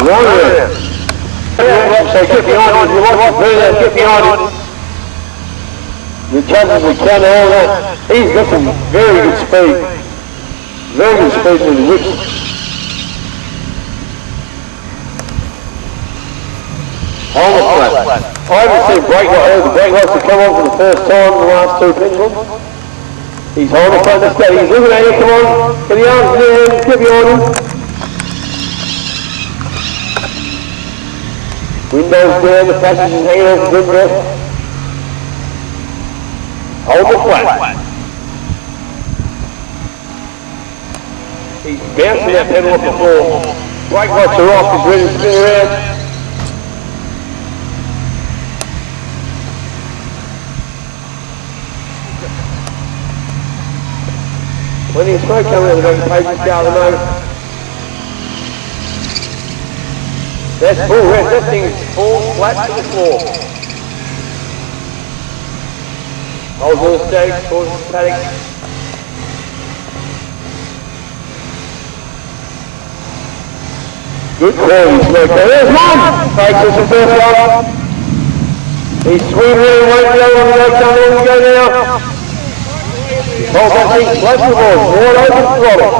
Wrong around. So get behind him. If you want to burn get behind him. The judges will count all that. He's got some very good speed. Very good speed with the whips. Hold it flat. I haven't seen the brake lights have come on for the first time in the last two pendulums. He's holding flat and steady. He's looking at you, come on. Get the arms in there, get behind him. Windows down, the passengers hanging off the window. Hold it flat. He's bouncing that pedal off the floor. Brake lights are off, he's ready to spin around. Plenty of smoke coming out of the back of the pages car at the moment. That's full rest, that thing is full flat to the floor. Holds on the stage, towards the paddock. Good quality smoke there. There's one! Takes us the first one. He's sweeping in, waiting for the other one to go, coming in, we go now. Hold that thing flat to the ball, wide open throttle.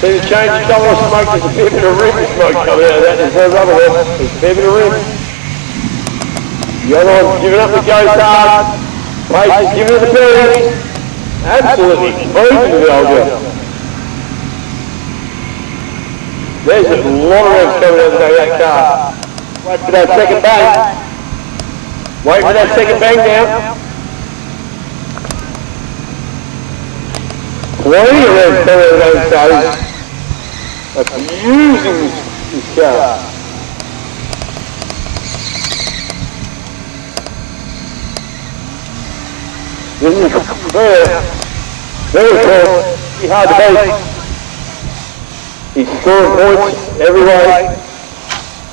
See the change of colour of smoke, there's a fair bit of rim smoke coming out of that, there's no rubber there, there's a fair bit of rim. The other one's giving up the ghost hard, Pace is giving it the bearings. Absolutely cruising to the old girl. There's a lot of revs coming out of the back of that car. Wait for that second bang. Wait for that second bang now. Plenty of revs coming out of those cars. Abusing this car. This is very close. It's hard to beat. He's scoring points every way.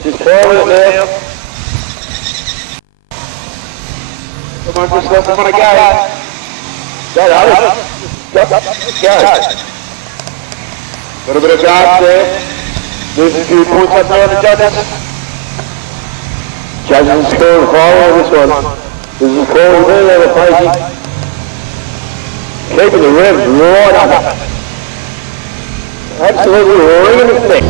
Just following it now. Come on, just let them want to go. Go, go. A little bit of guard there. Losing a few points up there on the judges. Judges are scoring the final on this one. This is a call there on the Pacey. Keeping the revs right up. Absolutely ringing the neck.